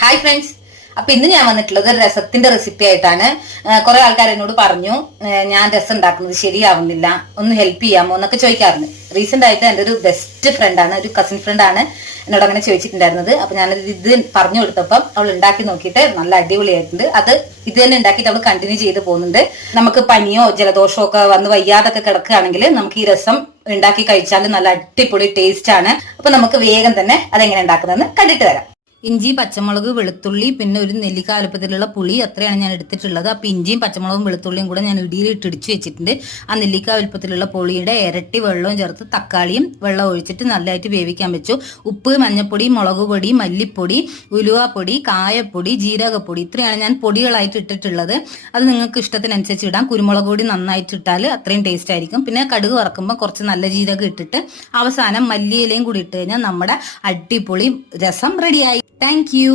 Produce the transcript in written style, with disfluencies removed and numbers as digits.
Hi friends. അപ്പൊ ഇന്ന് ഞാൻ വന്നിട്ടുള്ളത് രസത്തിന്റെ റെസിപ്പി ആയിട്ടാണ്. കുറെ ആൾക്കാർ എന്നോട് പറഞ്ഞു ഞാൻ രസം ഉണ്ടാക്കുന്നത് ശരിയാവുന്നില്ല, ഒന്ന് ഹെൽപ്പ് ചെയ്യാമോ എന്നൊക്കെ ചോദിക്കാറുണ്ട്. റീസെന്റ് ആയിട്ട് എന്റെ ഒരു ബെസ്റ്റ് ഫ്രണ്ടാണ്, ഒരു കസിൻ ഫ്രണ്ടാണ് എന്നോട് അങ്ങനെ ചോദിച്ചിട്ടുണ്ടായിരുന്നത്. അപ്പൊ ഞാനത് ഇത് പറഞ്ഞു കൊടുത്തപ്പം അവൾ ഉണ്ടാക്കി നോക്കിയിട്ട് നല്ല അടിപൊളിയായിട്ടുണ്ട്. ഇത് തന്നെ ഉണ്ടാക്കിയിട്ട് അവൾ കണ്ടിന്യൂ ചെയ്ത് പോകുന്നുണ്ട്. നമുക്ക് പനിയോ ജലദോഷമോ ഒക്കെ വന്ന് വയ്യാതൊക്കെ കിടക്കുകയാണെങ്കിൽ നമുക്ക് ഈ രസം ഉണ്ടാക്കി കഴിച്ചാൽ നല്ല അടിപൊളി ടേസ്റ്റ് ആണ്. അപ്പൊ നമുക്ക് വേഗം തന്നെ അതെങ്ങനെ ഉണ്ടാക്കുന്നതെന്ന് കണ്ടിട്ട് വരാം. ഇഞ്ചി, പച്ചമുളക്, വെളുത്തുള്ളി, പിന്നെ ഒരു നെല്ലിക്ക വലുപ്പത്തിലുള്ള പുളി, അത്രയാണ് ഞാൻ എടുത്തിട്ടുള്ളത്. അപ്പൊ ഇഞ്ചിയും പച്ചമുളകും വെളുത്തുള്ളിയും കൂടെ ഞാൻ ഇടിയിലിട്ട് ഇടിച്ചു വെച്ചിട്ടുണ്ട്. ആ നെല്ലിക്ക വലുപ്പത്തിലുള്ള പുളിയുടെ ഇരട്ടി വെള്ളവും ചേർത്ത് തക്കാളിയും വെള്ളം ഒഴിച്ചിട്ട് നല്ലതായിട്ട് വേവിക്കാൻ വെച്ചു. ഉപ്പ്, മഞ്ഞപ്പൊടി, മുളക് പൊടി, മല്ലിപ്പൊടി, ഉലുവാപ്പൊടി, കായപ്പൊടി, ജീരകപ്പൊടി, ഇത്രയാണ് ഞാൻ പൊടികളായിട്ട് ഇട്ടിട്ടുള്ളത്. അത് നിങ്ങൾക്ക് ഇഷ്ടത്തിനനുസരിച്ച് ഇടാം. കുരുമുളക് പൊടി നന്നായിട്ട് ഇട്ടാൽ അത്രയും ടേസ്റ്റ് ആയിരിക്കും. പിന്നെ കടുക് വറക്കുമ്പോൾ കുറച്ച് നല്ല ജീരകം ഇട്ടിട്ട് അവസാനം മല്ലിയിലയും കൂടി ഇട്ട് കഴിഞ്ഞാൽ നമ്മുടെ അടിപൊളി രസം റെഡിയായി. Thank you.